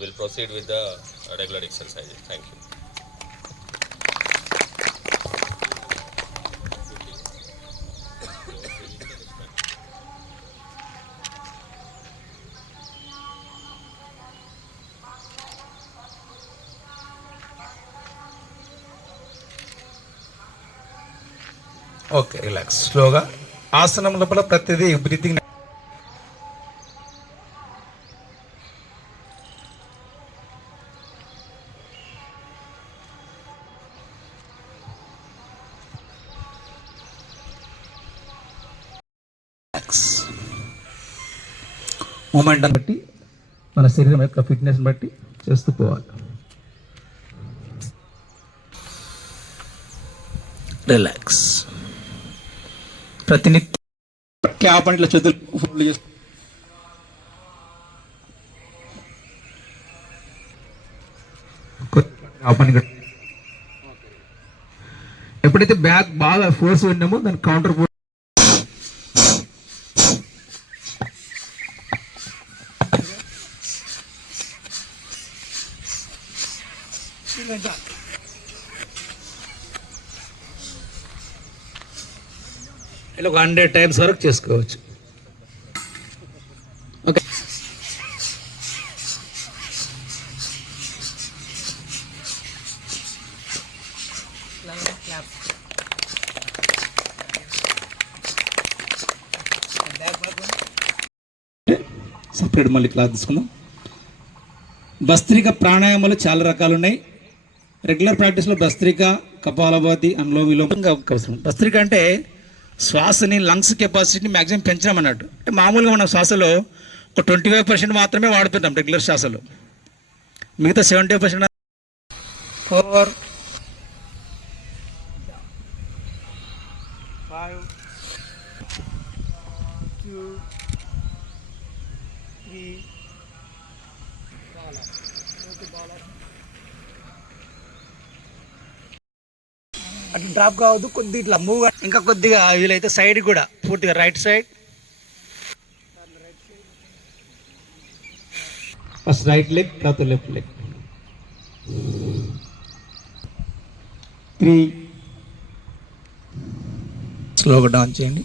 we'll proceed with the regular exercises. Thank you. Okay, relax. స్లోగా ఆసనం లోపల ప్రతిదీ బ్రీతింగ్. మూమెంట్ బట్టి మన శరీరం యొక్క ఫిట్నెస్ బట్టి చేస్తూ పోవాలి. రిలాక్స్. ప్రతినిత్యం క్యాప్ అంటే ఇట్లా చేతులు ఫోల్డ్ చేస్తూ ఎప్పుడైతే బ్యాక్ బాగా ఫోర్స్ విన్నామో దాని కౌంటర్ ఇలా 100 టైమ్స్ వరకు చేసుకోవచ్చు. ఓకే, సపరేట్ మళ్ళీ క్లాత్ తీసుకుందాం. భస్త్రిక ప్రాణాయామాలు చాలా రకాలు ఉన్నాయి. రెగ్యులర్ ప్రాక్టీస్లో భస్త్రిక, కపాలభాతి, అనులోమ విలోమంగా అవసరం. భస్త్రిక అంటే శ్వాసని, లంగ్స్ కెపాసిటీని మ్యాక్సిమం పెంచడం అన్నట్టు. అంటే మామూలుగా మన శ్వాసలో ఒక 25% మాత్రమే వాడుతుంటాం రెగ్యులర్ శ్వాసలో. మిగతా 70% 4 5 2 3 అటు డ్రాప్ కావద్దు, కొద్దిగా ఇట్లా మూవ్. ఇంకా కొద్దిగా వీలైతే సైడ్ కూడా పూర్తిగా right side. First right leg, తర్వాత లెఫ్ట్ లెగ్. 3 స్లోగా డౌన్ చేయండి.